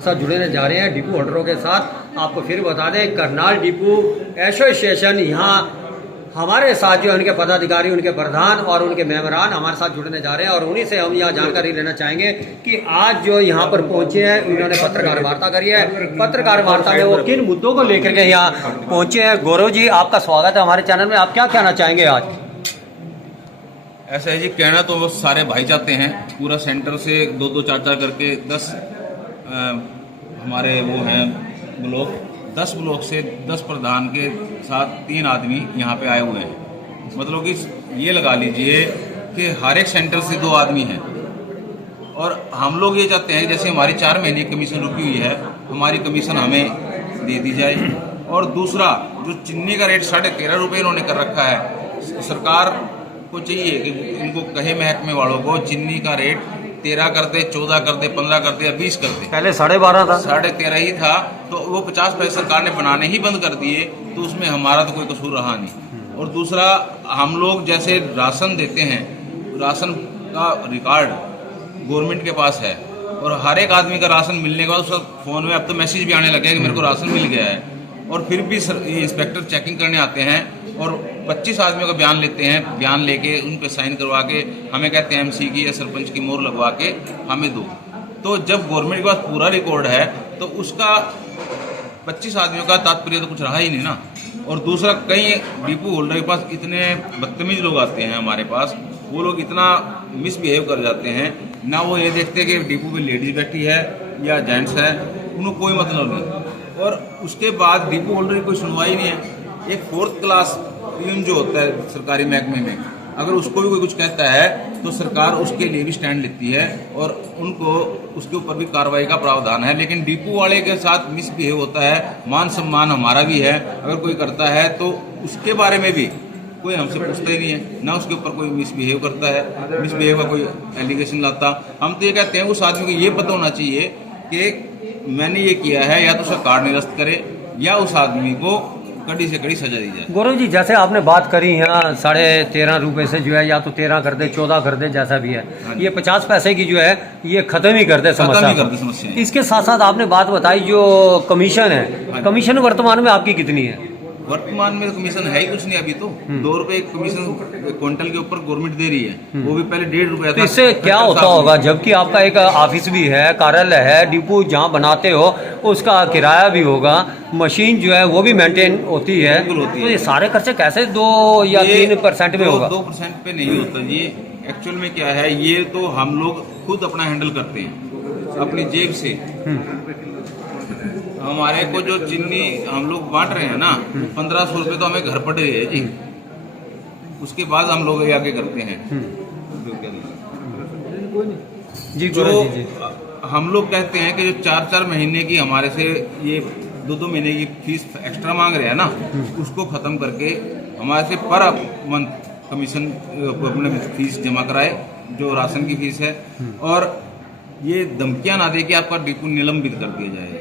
साथ जुड़ने जा रहे हैं डिपो होल्डरों के साथ। आपको फिर बता दें, करनाल डिपो एसोसिएशन यहाँ हमारे साथ जो है उनके पदाधिकारी, उनके प्रधान और उनके मेंबरान हमारे साथ जुड़ने जा रहे हैं और उन्हीं से हम यहाँ जानकारी लेना चाहेंगे कि आज जो यहाँ पर पहुँचे हैं उन्होंने पत्रकार वार्ता करी है। पत्रकार वार्ता में वो किन मुद्दों को लेकर के यहाँ पहुँचे हैं। गौरव जी, आपका स्वागत है हमारे चैनल में। आप क्या कहना चाहेंगे आज? ऐसा है जी, कहना तो सारे भाई चाहते हैं, पूरा सेंटर से 2-2 4-4 करके 10 हमारे वो हैं ब्लॉक, 10 ब्लॉक से 10 प्रधान के साथ 3 आदमी यहाँ पे आए हुए हैं। मतलब कि ये लगा लीजिए कि हर एक सेंटर से 2 आदमी हैं। और हम लोग ये चाहते हैं कि जैसे हमारी 4 महीने की कमीशन रुकी हुई है, हमारी कमीशन हमें दे दी जाए। और दूसरा, जो चीनी का रेट 13.5 रुपये इन्होंने कर रखा है, सरकार को चाहिए कि इनको कहे महकमे वालों को चीनी का रेट 13 कर दे, 14 कर दे, 15 कर दे या 20 कर दे। पहले 12.5 था, 13.5 ही था, तो वो 50 पैसे सरकार ने बनाने ही बंद कर दिए, तो उसमें हमारा तो कोई कसूर रहा नहीं। और दूसरा, हम लोग जैसे राशन देते हैं, राशन का रिकॉर्ड गवर्नमेंट के पास है और हर एक आदमी का राशन मिलने के बाद उसका फ़ोन में अब तो मैसेज भी आने लगे हैं कि मेरे को राशन मिल गया है। और फिर भी इंस्पेक्टर चेकिंग करने आते हैं और 25 आदमियों का बयान लेते हैं, बयान लेके उन पे साइन करवा के हमें कहते हैं एमसी की या सरपंच की मोहर लगवा के हमें दो। तो जब गवर्नमेंट के पास पूरा रिकॉर्ड है तो उसका 25 आदमियों का तात्पर्य तो कुछ रहा ही नहीं ना। और दूसरा, कई डिपो होल्डर के पास इतने बदतमीज लोग आते हैं हमारे पास, वो लोग इतना मिसबिहेव कर जाते हैं ना। वो ये देखते कि डिपो पे लेडीज बैठी है या जेंट्स है, उन्हें कोई मतलब नहीं। और उसके बाद डिपो होल्डर की कोई सुनवाई नहीं है। एक 4th क्लास पीएम जो होता है सरकारी महकमे में, अगर उसको भी कोई कुछ कहता है तो सरकार उसके लिए भी स्टैंड लेती है और उनको उसके ऊपर भी कार्रवाई का प्रावधान है। लेकिन डिपो वाले के साथ मिसबिहेव होता है, मान सम्मान हमारा भी है, अगर कोई करता है तो उसके बारे में भी कोई हमसे पूछता ही नहीं है, ना उसके ऊपर कोई मिसबिहेव करता है, मिसबिहेव का कोई एलिगेशन लाता। हम तो ये कहते हैं उस आदमी को ये पता होना चाहिए कि मैंने ये किया है, या तो सरकार निरस्त करे या उस आदमी को कड़ी से कड़ी सजा दी जाए। गौरव जी, जैसे आपने बात करी यहाँ 13.5 रुपए से जो है या तो 13 कर दे, 14 कर दे, जैसा भी है, ये 50 पैसे की जो है ये खत्म ही कर दे समस्या। इसके साथ साथ आपने बात बताई जो कमीशन है, कमीशन वर्तमान में आपकी कितनी है? वर्तमान में कमीशन है ही कुछ नहीं अभी तो। 2 रुपए कमीशन क्विंटल के ऊपर गवर्नमेंट दे रही है, वो भी पहले 1.5 रुपया था। तो इससे क्या होता होगा, जबकि आपका एक ऑफिस भी है, कार्यालय है, डिपो जहाँ बनाते हो उसका किराया भी होगा, मशीन जो है वो भी मेंटेन होती है, तो ये सारे खर्चे कैसे 2 या 3% में होगा? 2% पे नहीं होता जी। एक्चुअल में क्या है, ये तो हम लोग खुद अपना हैंडल करते हैं अपनी जेब से। हमारे को जो चीनी हम लोग बांट रहे हैं ना, 1500 रुपये तो हमें घर पड़ रही है जी। उसके बाद हम लोग ये आगे करते हैं जी। जो हम लोग कहते हैं कि जो 4-4 महीने की हमारे से ये 2-2 महीने की फीस एक्स्ट्रा मांग रहे हैं ना, उसको ख़त्म करके हमारे से पर मंथ कमीशन अपने फीस जमा कराए, जो राशन की फीस है। और ये धमकियां ना दे कि आपका डिपो निलंबित कर दिया जाएगा।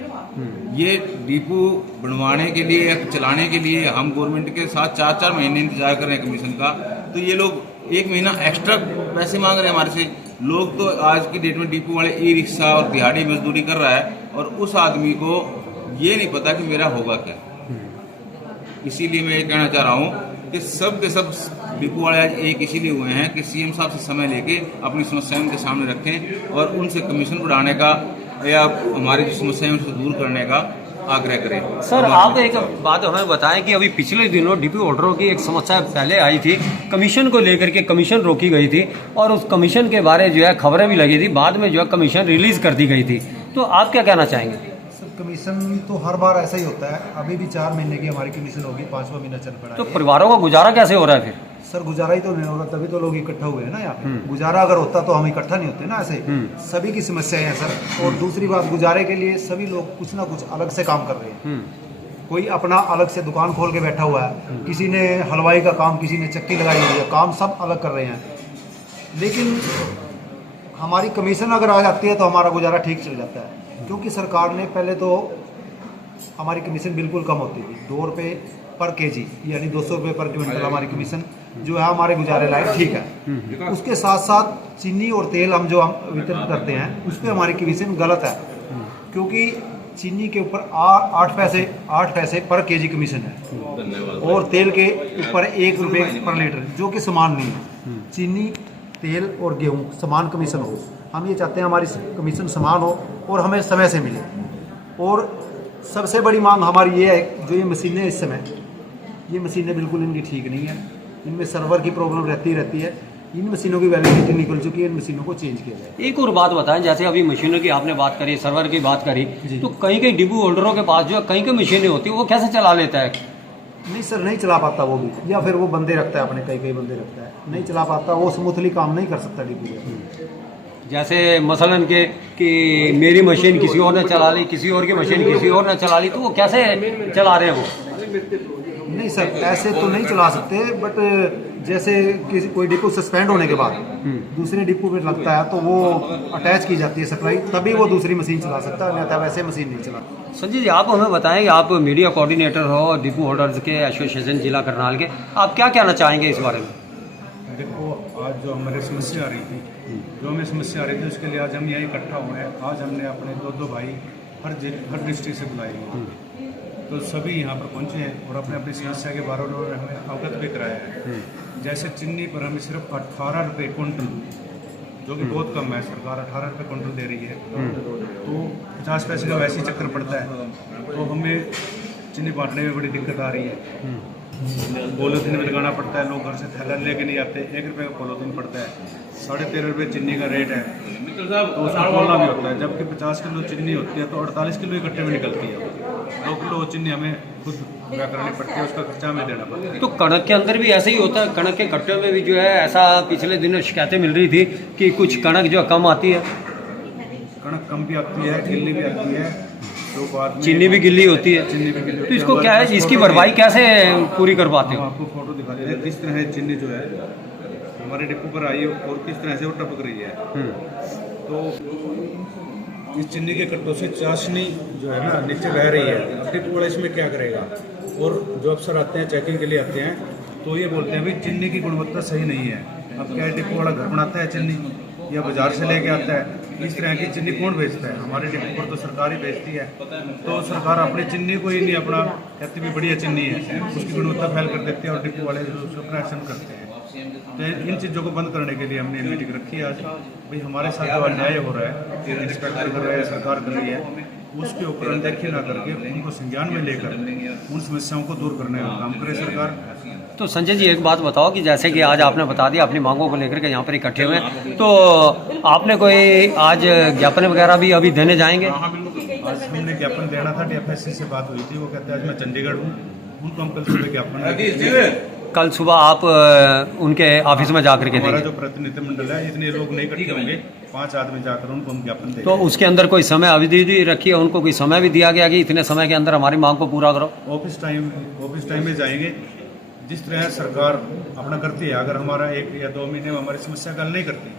ये डिपो बनवाने के लिए या चलाने के लिए हम गवर्नमेंट के साथ 4-4 महीने इंतजार कर रहे हैं कमीशन का, तो ये लोग 1 महीना एक्स्ट्रा पैसे मांग रहे हैं हमारे से। लोग तो आज की डेट में डिपो वाले ई रिक्शा और दिहाड़ी मजदूरी कर रहा है और उस आदमी को ये नहीं पता कि मेरा होगा क्या। इसीलिए मैं ये कहना चाह रहा हूँ कि सब के सब डिपो वाले आज एक इसीलिए हुए हैं कि सीएम साहब से समय लेके अपनी समस्याएं उनके सामने रखें और उनसे कमीशन बढ़ाने का या हमारी जो समस्याएं उनसे दूर करने का आग्रह करें। सर, आप एक बात हमें बताएं कि अभी पिछले दिनों डिपो होल्डरों की एक समस्या पहले आई थी, कमीशन को लेकर के कमीशन रोकी गई थी और उस कमीशन के बारे जो है खबरें भी लगी थी, बाद में जो है कमीशन रिलीज कर दी गई थी, तो आप क्या कहना चाहेंगे? सर, कमीशन तो हर बार ऐसा ही होता है। अभी भी 4 महीने की हमारी कमीशन होगी, 5वां महीना चल पड़ा है। तो परिवारों का गुजारा कैसे हो रहा है फिर? सर, गुजारा ही तो नहीं होगा, तभी तो लोग इकट्ठा हुए हैं ना यहाँ। गुजारा अगर होता तो हम इकट्ठा नहीं होते ना ऐसे। सभी की समस्याएं हैं सर। और दूसरी बात, गुजारे के लिए सभी लोग कुछ ना कुछ अलग से काम कर रहे हैं। कोई अपना अलग से दुकान खोल के बैठा हुआ है, किसी ने हलवाई का काम, किसी ने चक्की लगाई हुई है, काम सब अलग कर रहे हैं। लेकिन हमारी कमीशन अगर आ जाती है तो हमारा गुजारा ठीक चल जाता है, क्योंकि सरकार ने पहले तो हमारी कमीशन बिल्कुल कम होती थी, 2 रुपये पर केजी, यानी 200 रुपये पर क्विंटल हमारी कमीशन जो है हमारे गुजारे लायक ठीक है। उसके साथ साथ चीनी और तेल हम जो हम वितरित करते हैं उस पर हमारी कमीशन गलत है। क्योंकि चीनी के ऊपर 8 पैसे पर केजी कमीशन है और तेल के ऊपर 1 रुपये पर लीटर, जो कि समान नहीं है। चीनी, तेल और गेहूं समान कमीशन हो। हम ये चाहते हैं हमारी कमीशन समान हो और हमें समय से मिले। और सबसे बड़ी मांग हमारी ये है, जो ये मशीनें इस समय, ये मशीनें बिल्कुल इनकी ठीक नहीं है, इनमें सर्वर की प्रॉब्लम रहती है। इन मशीनों की वैलिडिटी निकल चुकी है, इन मशीनों को चेंज किया जाए। एक और बात बताएं, जैसे अभी मशीनों की आपने बात करी, सर्वर की बात करी, तो कहीं डिपो होल्डरों के पास जो कहीं मशीनें होती है वो कैसे चला लेता है? नहीं सर, नहीं चला पाता वो भी, या फिर वो बंदे रखता है अपने, कई बंदे रखता है, नहीं चला पाता वो, स्मूथली काम नहीं कर सकता डिपो। जैसे मसलन के कि मेरी मशीन किसी और ने चला ली, किसी और की मशीन किसी और ने चला ली, तो वो कैसे चला रहे हैं वो? नहीं सर, ऐसे तो नहीं चला सकते, बट जैसे किसी कोई डिपो सस्पेंड होने के बाद दूसरे डिपो में लगता है तो वो अटैच की जाती है सप्लाई, तभी वो दूसरी मशीन चला सकता है, अन्यथा वैसे मशीन नहीं चला। संजय जी, आप हमें बताएं कि आप मीडिया कोऑर्डिनेटर हो डिपो होल्डर्स के एसोसिएशन जिला करनाल के, आप क्या कहना चाहेंगे इस बारे में? देखो, आज जो हमारी समस्या आ रही थी, उसके लिए आज हम यहाँ इकट्ठा हुए हैं। आज हमने अपने दो भाई हर डिस्ट्रिक्ट से बुलाए हैं, तो सभी यहाँ पर पहुँचे हैं और अपने अपनी समस्या के बारे में हमें अवगत भी कराया है। जैसे चीनी पर हमें सिर्फ 18 रुपये क्विंटल, जो कि बहुत कम है, सरकार 18 रुपये क्विंटल दे रही है, तो 50 पैसे का वैसे ही चक्कर पड़ता है, तो हमें चीनी बांटने में बड़ी दिक्कत आ रही है। पॉलीथीन में लगाना पड़ता है, लोग घर से थैला लेके नहीं आते, 1 रुपये का पॉलीथीन पड़ता है, 13.5 रुपये चीनी का रेट है, तो उसमें खोलना भी होता है। जबकि 50 किलो चीनी होती है तो 48 किलो इकट्ठे में निकलती है, 2 किलो चीनी हमें खुद क्या करनी पड़ती है, उसका खर्चा हमें देना पड़ता है। तो कणक के अंदर भी ऐसे ही होता है, कणक के कट्टे में भी जो है ऐसा पिछले दिनों शिकायतें मिल रही थी कि कुछ कणक जो कम आती है, कणक कम भी आती है, गिल्ली भी आती है, तो बाद में चीनी भी गिल्ली होती है, तो इसको क्या है, इसकी भरपाई कैसे पूरी कर पाते हो? आपको फोटो दिखाते हैं किस तरह चीनी जो है हमारे डिपो पर आई है और किस तरह से वो टपक रही है। तो इस चीनी के कट्टों से चाशनी जो है ना नीचे बह रही है। अब डिपो वाला इसमें क्या करेगा? और जो अफसर आते हैं चेकिंग के लिए आते हैं, तो ये बोलते हैं भाई चीनी की गुणवत्ता सही नहीं है। अब क्या है, डिपो वाला घर बनाता है चीनी या बाजार से लेके आता है, इस तरह की चीनी कौन बेचता है? हमारे डिपो पर तो सरकार ही बेचती है, तो सरकार अपनी चीनी को ही नहीं अपना कहती भी बढ़िया चीनी है, उसकी गुणवत्ता फैल कर देते हैं और डिपो वाले जो उसको प्रेशर करते हैं। तो इन चीज़ों को बंद करने के लिए हमने मीटिंग रखी है आज। भाई हमारे साथ जो अन्याय हो रहा है, इंस्पेक्टर कर रहे हैं, सरकार कर रही है, उसके ऊपर अनदेखी ना करके उनको संज्ञान में लेकर उन समस्याओं को दूर करने का काम करे सरकार। तो संजय जी, एक बात बताओ कि जैसे कि आज आपने बता दिया अपनी मांगों को लेकर के यहाँ पर इकट्ठे हुए हैं, तो आपने कोई आज ज्ञापन वगैरह भी अभी देने जाएंगे? हाँ बिल्कुल, आज हमने ज्ञापन देना था, DFSC से बात हुई थी, वो कहते हैं आज मैं चंडीगढ़ हूँ, उनको हम कल सुबह ज्ञापन, कल सुबह आप उनके ऑफिस में जाकर के हमारा देंगे? जो प्रतिनिधिमंडल है, इतने लोग नहीं इकट्ठे होंगे, 5 आदमी जाकर उनको हम ज्ञापन देंगे। तो उसके अंदर कोई समय अवधि रखी है, उनको कोई समय भी दिया गया कि इतने समय के अंदर हमारी मांग को पूरा करो? ऑफिस टाइम में जाएंगे, जिस तरह सरकार अपना करती है। अगर हमारा 1 या 2 महीने में हमारी समस्या हल नहीं करती,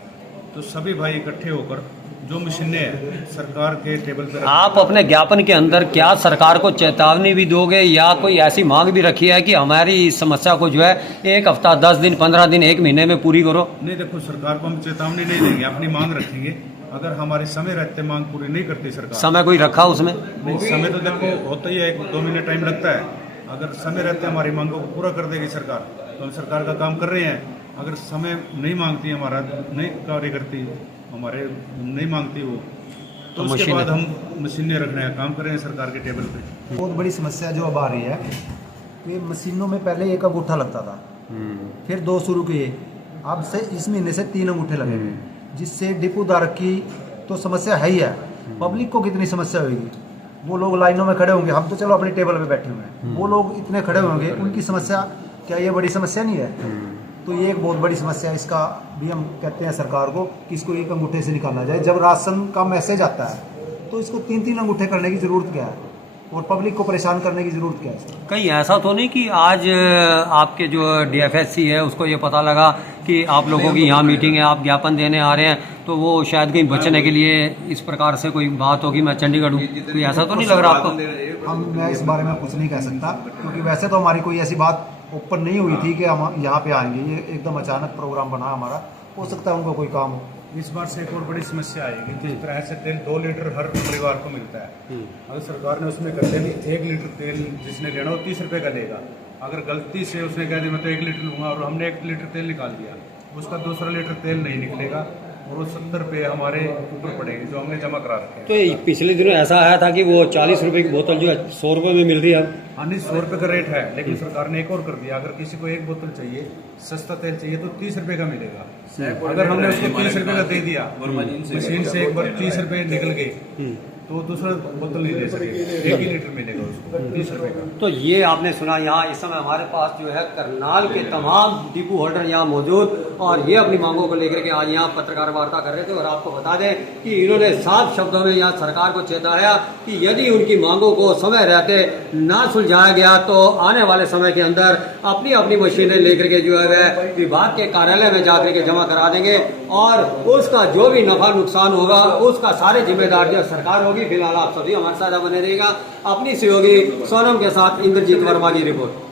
तो सभी भाई इकट्ठे होकर जो मशीनें हैं सरकार के टेबल पर, आप अपने ज्ञापन के अंदर क्या सरकार को चेतावनी भी दोगे या कोई ऐसी मांग भी रखी है कि हमारी इस समस्या को जो है 1 हफ्ता, 10 दिन, 15 दिन, 1 महीने में पूरी करो? नहीं, देखो, सरकार को हम चेतावनी नहीं देंगे, अपनी मांग रखेंगे। अगर हमारे समय रहते मांग पूरी नहीं करती सरकार, समय कोई रखा उसमें? नहीं, समय तो देखो होता ही है, 1-2 महीने टाइम लगता है। अगर समय रहते हमारी मांगों को पूरा कर देगी सरकार, तो हम सरकार का काम कर रहे हैं। अगर समय नहीं मांगती, हमारा नहीं कार्य करती, हमारे नहीं मांगती वो, तो उसके बाद हम मशीनें रखने का काम कर रहे हैं सरकार के टेबल पे। बहुत बड़ी समस्या जो अब आ रही है कि मशीनों में पहले 1 अंगूठा लगता था, फिर 2 शुरू किए, अब से इस महीने से 3 अंगूठे लगे, जिससे डिपो धारक की तो समस्या है ही है, पब्लिक को कितनी समस्या होगी। वो लोग लाइनों में खड़े होंगे, हम तो चलो अपनी टेबल पे बैठे हुए हैं, वो लोग इतने खड़े होंगे, उनकी समस्या क्या ये बड़ी समस्या नहीं है? तो ये एक बहुत बड़ी समस्या है। इसका भी हम कहते हैं सरकार को कि इसको 1 अंगूठे से निकालना जाए। जब राशन का मैसेज आता है तो इसको 3-3 अंगूठे करने की ज़रूरत क्या है, और पब्लिक को परेशान करने की ज़रूरत क्या है? कहीं ऐसा तो नहीं कि आज आपके जो DFSC है उसको ये पता लगा कि आप लोगों की यहाँ मीटिंग है, आप ज्ञापन देने आ रहे हैं, तो वो शायद कहीं बचने के लिए इस प्रकार से कोई बात होगी, मैं चंडीगढ़ हूँ, कोई ऐसा तो नहीं लग रहा आपको? मैं इस बारे में कुछ नहीं कह सकता, क्योंकि वैसे तो हमारी कोई ऐसी बात ओपन नहीं हुई थी कि हम यहाँ पे आएंगे। ये एकदम अचानक प्रोग्राम बना हमारा, हो सकता है उनको कोई काम हो। इस बार से एक और बड़ी समस्या आएगी। जिस तरह से तेल 2 लीटर हर परिवार को मिलता है, अगर सरकार ने उसमें कर दिया कि 1 लीटर तेल जिसने लेना वो 30 रुपये का लेगा, अगर गलती से उसने कह दिया मैं तो 1 लीटर लूँगा और हमने 1 लीटर तेल निकाल दिया, उसका दूसरा लीटर तेल नहीं निकलेगा और वो 70 रुपये हमारे ऊपर पड़ेंगे जो हमने जमा करा रखे हैं। तो पिछले दिनों ऐसा आया था कि वो 40 रुपए की बोतल जो है 100 रुपए में मिल रही है। हाँ नहीं, 100 रुपये का रेट है, लेकिन सरकार ने एक और कर दिया, अगर किसी को एक बोतल चाहिए, सस्ता तेल चाहिए तो 30 रुपये का मिलेगा। अगर हमने उसको 30 रुपये का दे दिया, मशीन से एक बार 30 रुपये निकल गए तो दूसरा बोतल नहीं दे सकेगा, 1 ही लीटर मिलेगा उसको 30 रुपये का। तो ये आपने सुना, यहाँ इस समय हमारे पास जो है करनाल के तमाम डिपो होल्डर यहाँ मौजूद और ये अपनी मांगों को लेकर के आज यहाँ पत्रकार वार्ता कर रहे थे। और आपको बता दें कि इन्होंने साफ शब्दों में यहाँ सरकार को चेताया कि यदि उनकी मांगों को समय रहते ना सुलझाया गया तो आने वाले समय के अंदर अपनी अपनी मशीनें लेकर के जो है वह विभाग के कार्यालय में जाकर के जमा करा देंगे और उसका जो भी नफा नुकसान होगा उसका सारे जिम्मेदार जो सरकार होगी। फिलहाल आप सभी हमारे साथ बने रहेगा। अपनी सहयोगी सोनम के साथ इंद्रजीत वर्मा की रिपोर्ट।